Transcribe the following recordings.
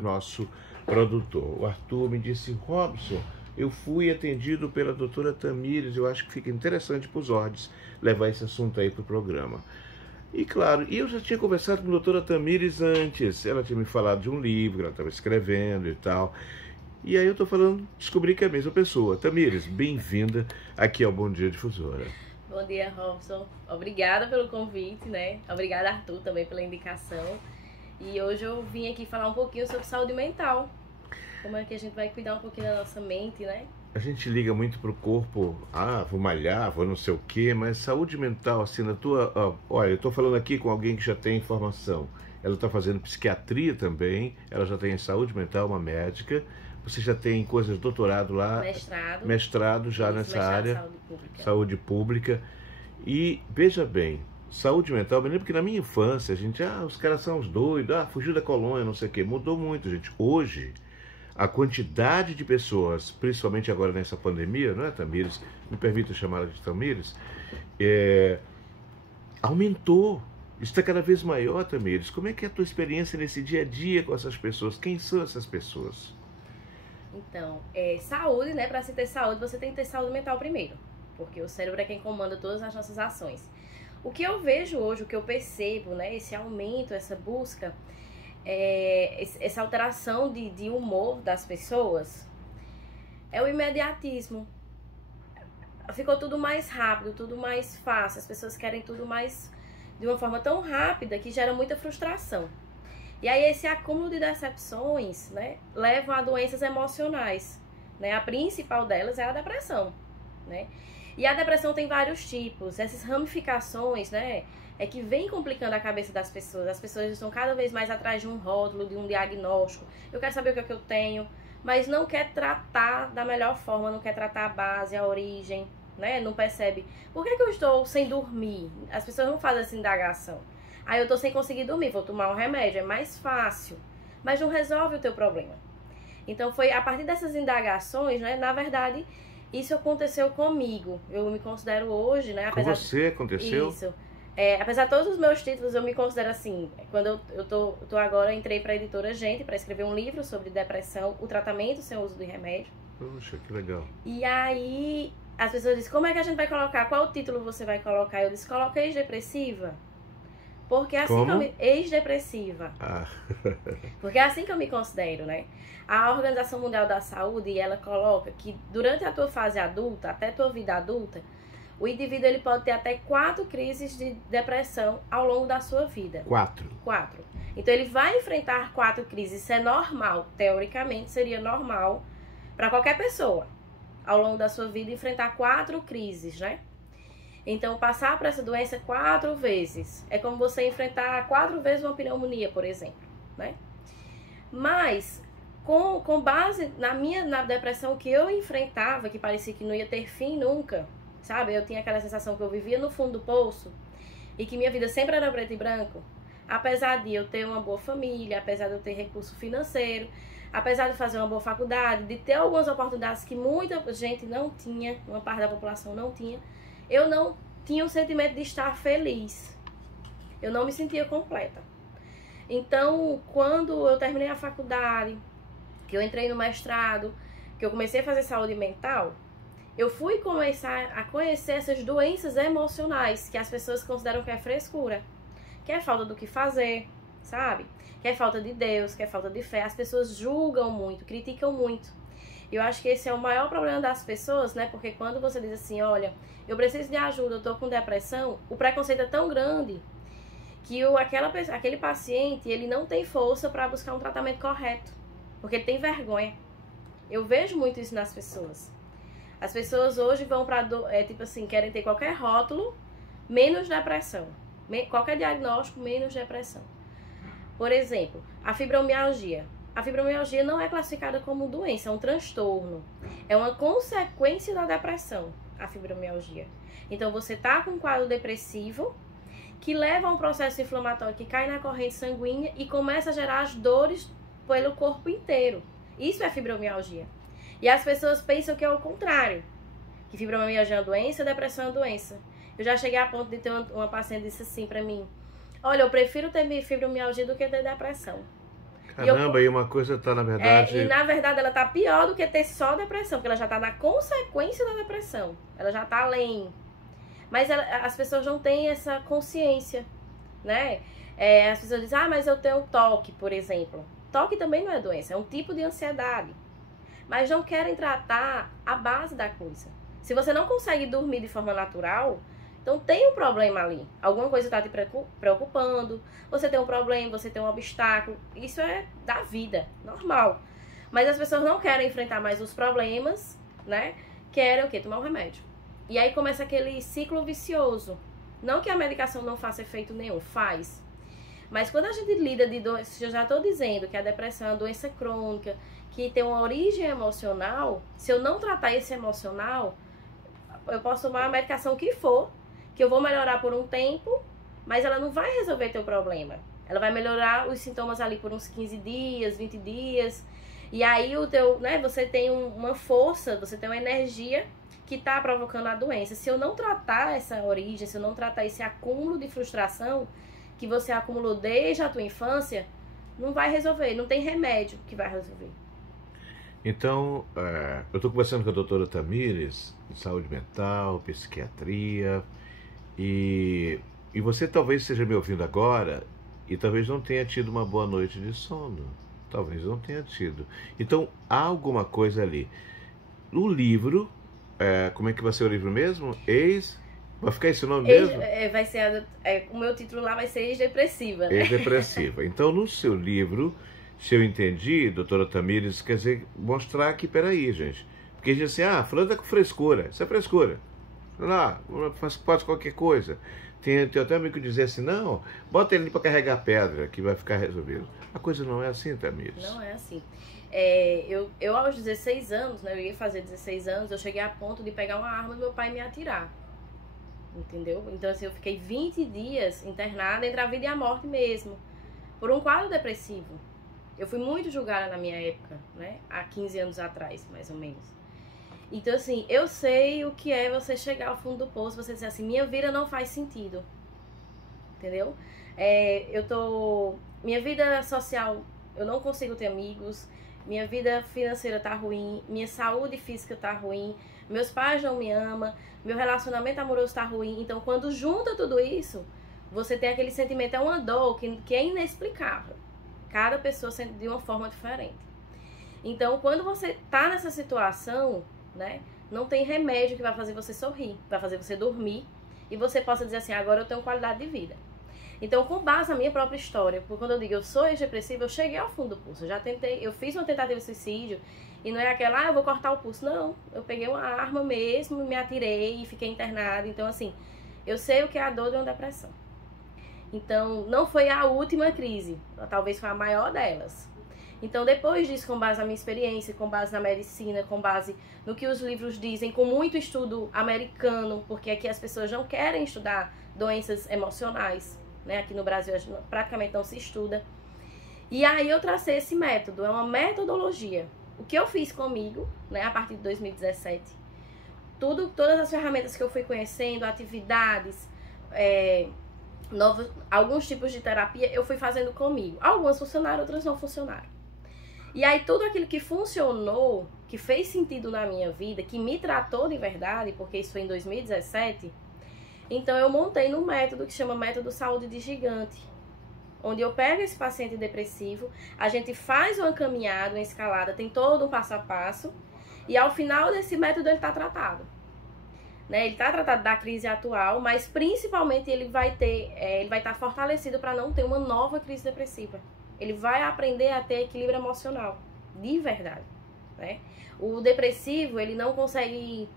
nosso produtor. O Arthur me disse: Robson, eu fui atendido pela doutora Tamires, eu acho que fica interessante para os ordens levar esse assunto aí para o programa. E claro, eu já tinha conversado com a doutora Tamires antes, ela tinha me falado de um livro que ela estava escrevendo e tal. E aí eu estou falando, descobri que é a mesma pessoa. Tamires, bem-vinda aqui ao Bom Dia Difusora. Bom dia, Robson. Obrigada pelo convite, né? Obrigada, Arthur, também pela indicação. E hoje eu vim aqui falar um pouquinho sobre saúde mental. Como é que a gente vai cuidar um pouquinho da nossa mente, né? A gente liga muito pro corpo, vou malhar, vou não sei o quê, mas saúde mental, assim, na tua... olha, eu tô falando aqui com alguém que já tem formação. Ela tá fazendo psiquiatria também, ela já tem saúde mental, uma médica. Você já tem coisas de doutorado lá. Mestrado já nessa área. Saúde pública. E, veja bem, saúde mental, me lembro que na minha infância, a gente, os caras são os doidos, fugiu da colônia, não sei o quê. Mudou muito, gente. Hoje, a quantidade de pessoas, principalmente agora nessa pandemia, não é, Tamires? Me permita chamar de Tamires, aumentou. Está cada vez maior, Tamires. Como é que é a tua experiência nesse dia a dia com essas pessoas? Quem são essas pessoas? Então, saúde, né? Para se ter saúde, você tem que ter saúde mental primeiro. Porque o cérebro é quem comanda todas as nossas ações. O que eu vejo hoje, o que eu percebo, né? Esse aumento, essa busca, essa alteração de humor das pessoas, é o imediatismo. Ficou tudo mais rápido, tudo mais fácil. As pessoas querem tudo mais de uma forma tão rápida que gera muita frustração. E aí esse acúmulo de decepções, né, levam a doenças emocionais, né? A principal delas é a depressão, né? E a depressão tem vários tipos. Essas ramificações, né, que vem complicando a cabeça das pessoas. As pessoas estão cada vez mais atrás de um rótulo, de um diagnóstico. Eu quero saber o que é que eu tenho, mas não quer tratar da melhor forma, não quer tratar a base, a origem, né? Não percebe. Por que eu estou sem dormir? As pessoas não fazem essa indagação. Aí eu tô sem conseguir dormir, vou tomar um remédio, é mais fácil, mas não resolve o teu problema. Então foi a partir dessas indagações, né, na verdade, isso aconteceu comigo. Eu me considero hoje, né, apesar... Com você aconteceu? Isso. Apesar de todos os meus títulos, eu me considero assim, quando eu tô agora, entrei pra editora Gente, para escrever um livro sobre depressão, o tratamento sem uso de remédio. Puxa, que legal. E aí, as pessoas dizem, como é que a gente vai colocar? Qual título você vai colocar? Eu disse, coloca ex-depressiva. Porque é assim que eu me... Ex-depressiva. Porque é assim que eu me considero, né? A Organização Mundial da Saúde, ela coloca que durante a tua fase adulta, até a tua vida adulta, o indivíduo ele pode ter até 4 crises de depressão ao longo da sua vida. 4. Então ele vai enfrentar 4 crises. Isso é normal. Teoricamente seria normal para qualquer pessoa ao longo da sua vida enfrentar 4 crises, né? Então, passar por essa doença 4 vezes é como você enfrentar 4 vezes uma pneumonia, por exemplo, né? Mas, com base na depressão que eu enfrentava, que parecia que não ia ter fim nunca, sabe? Eu tinha aquela sensação que eu vivia no fundo do poço e que minha vida sempre era preto e branco. Apesar de eu ter uma boa família, apesar de eu ter recurso financeiro, apesar de fazer uma boa faculdade, de ter algumas oportunidades que muita gente não tinha, uma parte da população não tinha, eu não tinha o sentimento de estar feliz. Eu não me sentia completa. Então, quando eu terminei a faculdade, que eu entrei no mestrado, que eu comecei a fazer saúde mental, eu fui começar a conhecer essas doenças emocionais que as pessoas consideram que é frescura, que é falta do que fazer, sabe? Que é falta de Deus, que é falta de fé. As pessoas julgam muito, criticam muito. Eu acho que esse é o maior problema das pessoas, né? Porque quando você diz assim, olha, eu preciso de ajuda, eu tô com depressão, o preconceito é tão grande que aquele paciente, ele não tem força para buscar um tratamento correto, porque ele tem vergonha. Eu vejo muito isso nas pessoas. As pessoas hoje vão para, tipo assim, querem ter qualquer rótulo, menos depressão. Qualquer diagnóstico, menos depressão. Por exemplo, a fibromialgia. A fibromialgia não é classificada como doença, é um transtorno. É uma consequência da depressão, a fibromialgia. Então, você tá com um quadro depressivo que leva a um processo inflamatório que cai na corrente sanguínea e começa a gerar as dores pelo corpo inteiro. Isso é fibromialgia. E as pessoas pensam que é o contrário, que fibromialgia é uma doença, depressão é uma doença. Eu já cheguei a ponto de ter uma paciente que disse assim pra mim, olha, eu prefiro ter fibromialgia do que ter depressão. Caramba, e uma coisa tá, na verdade... e na verdade ela tá pior do que ter só depressão, porque ela já tá na consequência da depressão. Ela já tá além. Mas as pessoas não têm essa consciência, né? As pessoas dizem, mas eu tenho TOC, por exemplo. TOC também não é doença, é um tipo de ansiedade. Mas não querem tratar a base da coisa. Se você não consegue dormir de forma natural, então tem um problema ali. Alguma coisa está te preocupando, você tem um problema, você tem um obstáculo. Isso é da vida, normal. Mas as pessoas não querem enfrentar mais os problemas, né? Querem o quê? Tomar um remédio. E aí começa aquele ciclo vicioso. Não que a medicação não faça efeito nenhum, faz. Mas quando a gente lida de doença, eu já estou dizendo que a depressão é uma doença crônica, que tem uma origem emocional, se eu não tratar esse emocional, eu posso tomar a medicação que for, que eu vou melhorar por um tempo, mas ela não vai resolver teu problema. Ela vai melhorar os sintomas ali por uns 15 dias, 20 dias. E aí você tem uma força, você tem uma energia que está provocando a doença. Se eu não tratar essa origem, se eu não tratar esse acúmulo de frustração que você acumulou desde a tua infância, não vai resolver, não tem remédio que vai resolver. Então, eu estou conversando com a doutora Tamires, de saúde mental, psiquiatria, e você talvez esteja me ouvindo agora e talvez não tenha tido uma boa noite de sono. Talvez não tenha tido. Então, há alguma coisa ali. No livro, como é que vai ser o livro mesmo? Vai ficar esse nome mesmo? Vai ser o meu título lá vai ser Ex-Depressiva, né? Ex-Depressiva. Então, no seu livro, se eu entendi, doutora Tamires, quer dizer, mostrar que, peraí, gente. Porque diz assim, fulano tá com frescura. Isso é frescura. Faz qualquer coisa. Tem até amigo que dizer assim, não, bota ele ali para carregar pedra, que vai ficar resolvido. A coisa não é assim, Tamires. Não é assim. Eu aos 16 anos, né, eu ia fazer 16 anos, eu cheguei a ponto de pegar uma arma do meu pai e me atirar. Entendeu? Então, assim, eu fiquei 20 dias internada entre a vida e a morte mesmo, por um quadro depressivo. Eu fui muito julgada na minha época, né? Há 15 anos atrás, mais ou menos. Então, assim, eu sei o que é você chegar ao fundo do poço, você dizer assim, minha vida não faz sentido. Entendeu? Minha vida social, eu não consigo ter amigos, minha vida financeira tá ruim, minha saúde física tá ruim, meus pais não me amam, meu relacionamento amoroso tá ruim. Então, quando junta tudo isso, você tem aquele sentimento, é uma dor que é inexplicável. Cada pessoa sente de uma forma diferente. Então, quando você tá nessa situação, né, não tem remédio que vai fazer você sorrir, vai fazer você dormir e você possa dizer assim, agora eu tenho qualidade de vida. Então, com base na minha própria história, porque quando eu digo eu sou ex-depressiva, eu cheguei ao fundo do pulso. Eu fiz uma tentativa de suicídio e não é aquela, eu vou cortar o pulso. Não, eu peguei uma arma mesmo, me atirei e fiquei internada. Então, assim, eu sei o que é a dor de uma depressão. Então, não foi a última crise, talvez foi a maior delas. Então, depois disso, com base na minha experiência, com base na medicina, com base no que os livros dizem, com muito estudo americano, porque aqui as pessoas não querem estudar doenças emocionais, né? Aqui no Brasil praticamente não se estuda. E aí eu tracei esse método, é uma metodologia. O que eu fiz comigo, né, a partir de 2017, todas as ferramentas que eu fui conhecendo, atividades, alguns tipos de terapia, eu fui fazendo comigo. Algumas funcionaram, outras não funcionaram. E aí tudo aquilo que funcionou, que fez sentido na minha vida, que me tratou de verdade, porque isso foi em 2017, então eu montei num método que se chama Método Saúde de Gigante, onde eu pego esse paciente depressivo, a gente faz uma caminhada, uma escalada, tem todo um passo a passo, e ao final desse método ele está tratado. Né? Ele está tratado da crise atual, mas principalmente ele vai estar fortalecido para não ter uma nova crise depressiva. Ele vai aprender a ter equilíbrio emocional, de verdade. Né? O depressivo, ele não consegue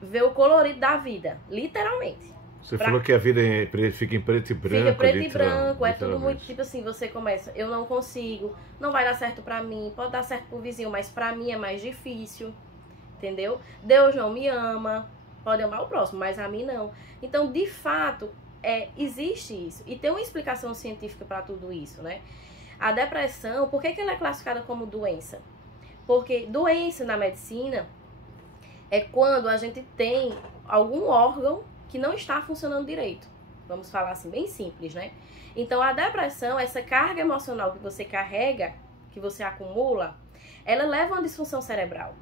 ver o colorido da vida, literalmente. Você falou que a vida fica em preto e branco. Fica preto e branco, é tudo muito tipo assim, você começa, eu não consigo, não vai dar certo pra mim, pode dar certo pro vizinho, mas pra mim é mais difícil, entendeu? Deus não me ama, pode amar o próximo, mas a mim não. Então, de fato, existe isso. E tem uma explicação científica pra tudo isso, né? A depressão, por que ela é classificada como doença? Porque doença na medicina é quando a gente tem algum órgão que não está funcionando direito. Vamos falar assim, bem simples, né? Então, a depressão, essa carga emocional que você carrega, que você acumula, ela leva a uma disfunção cerebral.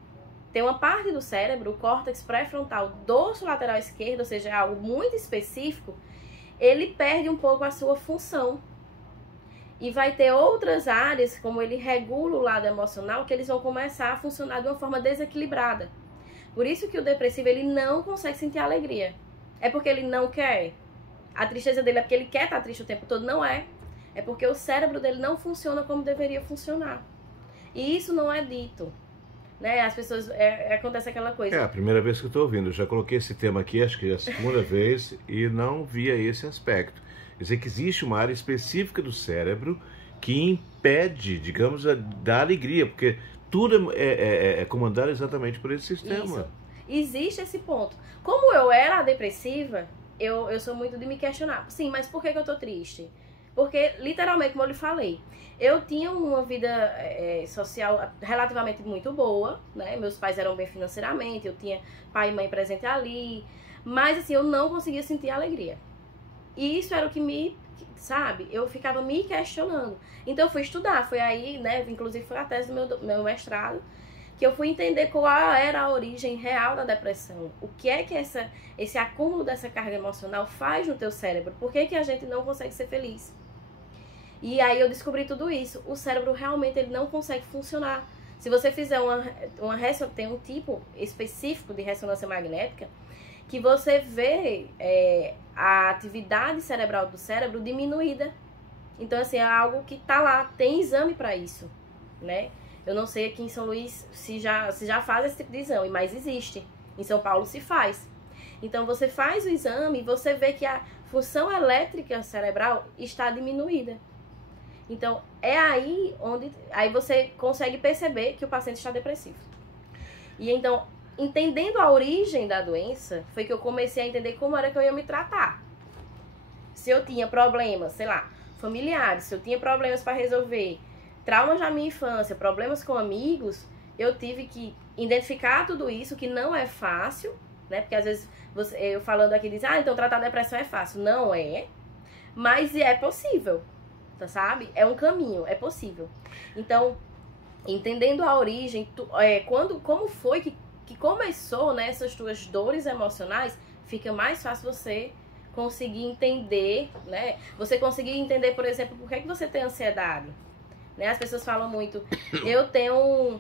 Tem uma parte do cérebro, o córtex pré-frontal dorso lateral esquerdo, ou seja, algo muito específico, ele perde um pouco a sua função. E vai ter outras áreas, como ele regula o lado emocional, que eles vão começar a funcionar de uma forma desequilibrada. Por isso que o depressivo, ele não consegue sentir alegria. É porque ele não quer. A tristeza dele é porque ele quer estar triste o tempo todo. Não é. É porque o cérebro dele não funciona como deveria funcionar. E isso não é dito. Né? As pessoas... acontece aquela coisa. É a primeira vez que eu estou ouvindo. Eu já coloquei esse tema aqui, acho que é a segunda vez, e não via esse aspecto. Quer dizer que existe uma área específica do cérebro que impede, digamos, da alegria, porque tudo é comandado exatamente por esse sistema. Isso. Existe esse ponto. Como eu era depressiva, eu sou muito de me questionar. Sim, mas por que eu tô triste? Porque, literalmente, como eu lhe falei, eu tinha uma vida social relativamente muito boa, né? Meus pais eram bem financeiramente, eu tinha pai e mãe presente ali, mas, assim, eu não conseguia sentir alegria. E isso era o que eu ficava me questionando. Então eu fui estudar, foi aí, né, inclusive foi a tese do meu mestrado, que eu fui entender qual era a origem real da depressão. O que é que esse acúmulo dessa carga emocional faz no teu cérebro? Por que a gente não consegue ser feliz? E aí eu descobri tudo isso. O cérebro realmente ele não consegue funcionar. Se você fizer uma ressonância, tem um tipo específico de ressonância magnética, que você vê a atividade cerebral do cérebro diminuída. Então, assim, é algo que tá lá, tem exame para isso, né? Eu não sei aqui em São Luís se já faz esse tipo de exame, mas existe. Em São Paulo se faz. Então, você faz o exame e você vê que a função elétrica cerebral está diminuída. Então, é aí onde você consegue perceber que o paciente está depressivo. E então, entendendo a origem da doença, foi que eu comecei a entender como era que eu ia me tratar. Se eu tinha problemas, sei lá, familiares, se eu tinha problemas para resolver, traumas na minha infância, problemas com amigos, eu tive que identificar tudo isso, que não é fácil, né? Porque às vezes eu falando aqui diz, então tratar a depressão é fácil. Não é, mas é possível, tá, sabe? É um caminho, é possível. Então, entendendo a origem, como foi que começou, né, essas tuas dores emocionais, fica mais fácil você conseguir entender, né? Você conseguir entender, por exemplo, por que você tem ansiedade. Né? As pessoas falam muito, eu tenho...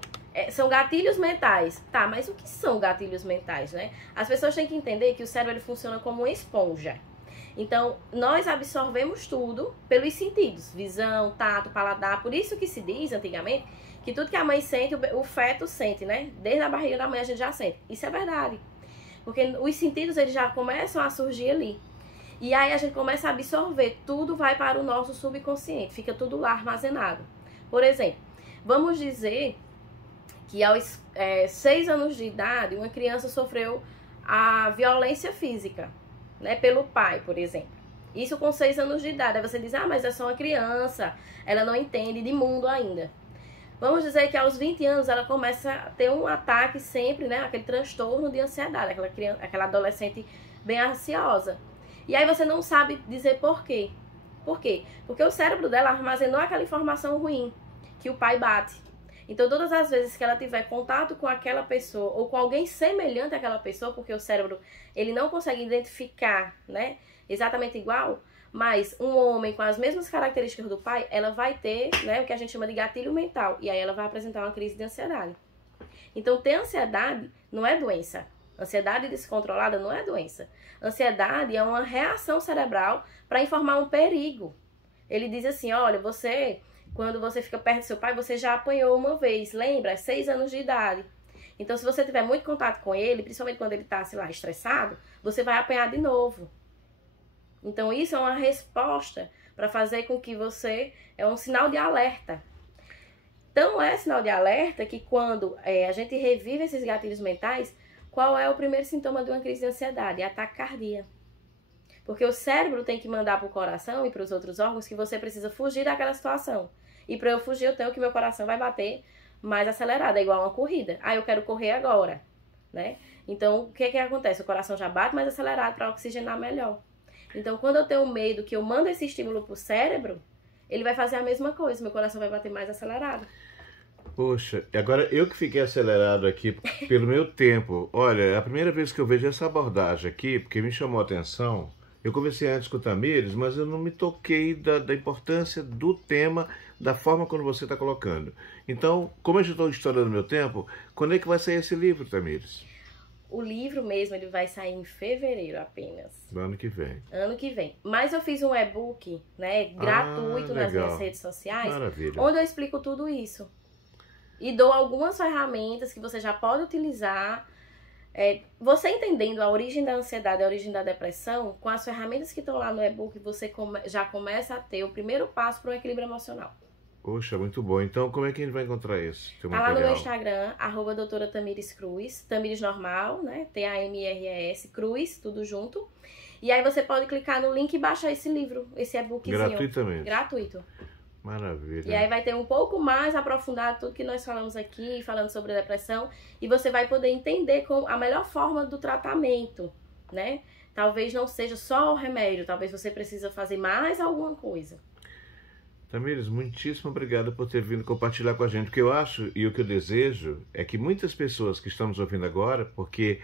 são gatilhos mentais. Tá, mas o que são gatilhos mentais, né? As pessoas têm que entender que o cérebro ele funciona como uma esponja. Então, nós absorvemos tudo pelos sentidos. Visão, tato, paladar. Por isso que se diz, antigamente, que tudo que a mãe sente, o feto sente, né? Desde a barriga da mãe a gente já sente. Isso é verdade. Porque os sentidos, eles já começam a surgir ali. E aí a gente começa a absorver. Tudo vai para o nosso subconsciente. Fica tudo lá armazenado. Por exemplo, vamos dizer que aos 6 anos de idade, uma criança sofreu a violência física, né? Pelo pai, por exemplo. Isso com 6 anos de idade. Aí você diz, mas é só uma criança. Ela não entende de mundo ainda. Vamos dizer que aos 20 anos ela começa a ter um ataque sempre, né? Aquele transtorno de ansiedade, aquela adolescente bem ansiosa. E aí você não sabe dizer por quê. Por quê? Porque o cérebro dela armazenou aquela informação ruim, que o pai bate. Então todas as vezes que ela tiver contato com aquela pessoa, ou com alguém semelhante àquela pessoa, porque o cérebro ele não consegue identificar, né? Exatamente igual, mas um homem com as mesmas características do pai, ela vai ter, né, o que a gente chama de gatilho mental. E aí ela vai apresentar uma crise de ansiedade. Então, ter ansiedade não é doença. Ansiedade descontrolada não é doença. Ansiedade é uma reação cerebral para informar um perigo. Ele diz assim, olha, quando você fica perto do seu pai, você já apanhou uma vez. Lembra? 6 anos de idade. Então, se você tiver muito contato com ele, principalmente quando ele está, sei lá, estressado, você vai apanhar de novo. Então, isso é uma resposta para fazer com que você... É um sinal de alerta. Então, é sinal de alerta que quando a gente revive esses gatilhos mentais, qual é o primeiro sintoma de uma crise de ansiedade? É ataque cardíaco. Porque o cérebro tem que mandar para o coração e para os outros órgãos que você precisa fugir daquela situação. E para eu fugir, eu tenho que meu coração vai bater mais acelerado. É igual uma corrida. Eu quero correr agora, né? Então, o que acontece? O coração já bate mais acelerado para oxigenar melhor. Então, quando eu tenho medo que eu mando esse estímulo pro cérebro, ele vai fazer a mesma coisa, meu coração vai bater mais acelerado. Poxa, agora eu que fiquei acelerado aqui pelo meu tempo. Olha, é a primeira vez que eu vejo essa abordagem aqui, porque me chamou a atenção. Eu conversei antes com o Tamires, mas eu não me toquei da importância do tema, da forma como você está colocando. Então, como eu já estou estourando meu tempo, quando é que vai sair esse livro, Tamires? O livro mesmo, ele vai sair em fevereiro apenas. Do ano que vem. Ano que vem. Mas eu fiz um e-book, né, gratuito nas minhas redes sociais, Maravilha. Onde eu explico tudo isso. E dou algumas ferramentas que você já pode utilizar. Você entendendo a origem da ansiedade, a origem da depressão, com as ferramentas que estão lá no e-book, você já começa a ter o primeiro passo para um equilíbrio emocional. Poxa, muito bom. Então, como é que a gente vai encontrar isso? Tá lá no meu Instagram, @doutora Tamires Cruz, Tamires normal, né? TAMIRES, Cruz, tudo junto. E aí você pode clicar no link e baixar esse livro, esse e-bookzinho. Gratuitamente. Gratuito. Maravilha. E aí vai ter um pouco mais aprofundado tudo que nós falamos aqui, falando sobre depressão. E você vai poder entender a melhor forma do tratamento, né? Talvez não seja só o remédio, talvez você precisa fazer mais alguma coisa. Tamires, muitíssimo obrigado por ter vindo compartilhar com a gente. O que eu acho e o que eu desejo é que muitas pessoas que estamos ouvindo agora, porque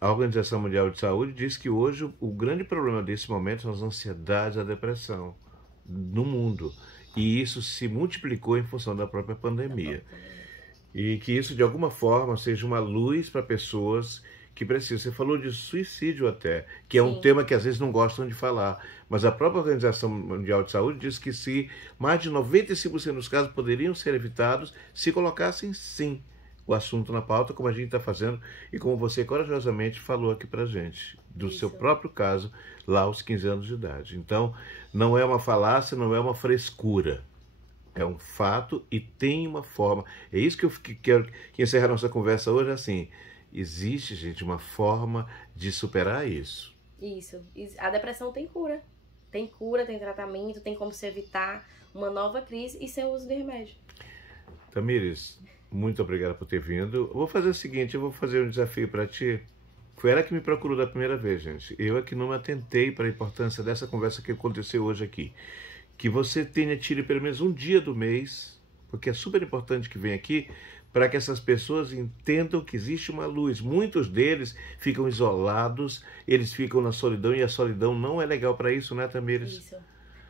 a Organização Mundial de Saúde diz que hoje o grande problema desse momento são as ansiedades e a depressão no mundo. E isso se multiplicou em função da própria pandemia. E que isso, de alguma forma, seja uma luz para pessoas que precisam. Você falou de suicídio até, que é um tema que às vezes não gostam de falar. Mas a própria Organização Mundial de Saúde diz que mais de 95% dos casos poderiam ser evitados se colocassem, sim, o assunto na pauta, como a gente está fazendo e como você corajosamente falou aqui para gente, do seu próprio caso, lá aos 15 anos de idade. Então, não é uma falácia, não é uma frescura. É um fato e tem uma forma. É isso que eu quero que encerrar a nossa conversa hoje, assim. Existe, gente, uma forma de superar isso. Isso. A depressão tem cura. Tem cura, tem tratamento, tem como se evitar uma nova crise e sem o uso de remédio. Tamires, muito obrigado por ter vindo. Eu vou fazer o seguinte, eu vou fazer um desafio para ti. Foi ela que me procurou da primeira vez, gente. Eu é que não me atentei para a importância dessa conversa que aconteceu hoje aqui. Que você tire pelo menos um dia do mês, porque é super importante que venha aqui, para que essas pessoas entendam que existe uma luz. Muitos deles ficam isolados, eles ficam na solidão, e a solidão não é legal para isso, né, Tamires? Isso.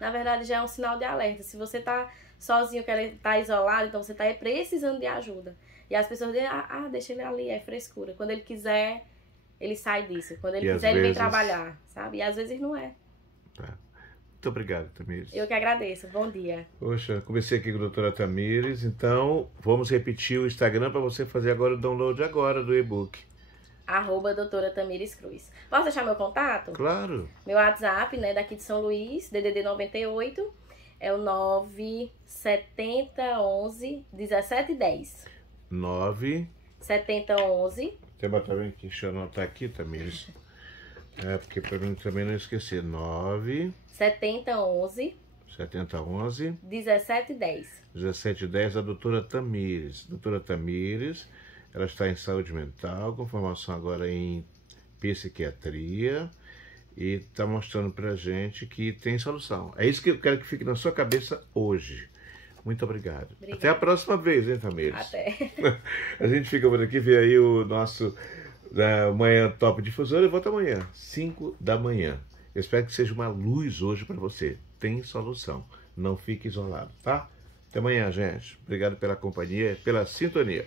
Na verdade, já é um sinal de alerta. Se você está sozinho, está isolado, então você está precisando de ajuda. E as pessoas dizem, deixa ele ali, é frescura. Quando ele quiser, ele sai disso. Quando ele quiser, ele vem trabalhar, sabe? E às vezes não é. Tá. Muito obrigado, Tamires. Eu que agradeço. Bom dia. Poxa, comecei aqui com a doutora Tamires, então vamos repetir o Instagram para você fazer agora o download agora do e-book. @doutora Tamires Cruz. Posso deixar meu contato? Claro. Meu WhatsApp, né, daqui de São Luís, DDD 98, é o 97011 1710. 97011. Tem botar bem aqui, deixa eu anotar aqui, Tamires. Porque para mim também não esquecer. 7011 1710. 1710, a doutora Tamires. Doutora Tamires, ela está em saúde mental, com formação agora em psiquiatria, e está mostrando pra gente que tem solução. É isso que eu quero que fique na sua cabeça hoje. Muito obrigado. Obrigada. Até a próxima vez, hein, Tamires? Até. A gente fica por aqui, vê aí o nosso Manhã Top Difusora. Eu volto amanhã, 5 da manhã. Eu espero que seja uma luz hoje para você. Tem solução. Não fique isolado, tá? Até amanhã, gente. Obrigado pela companhia, pela sintonia.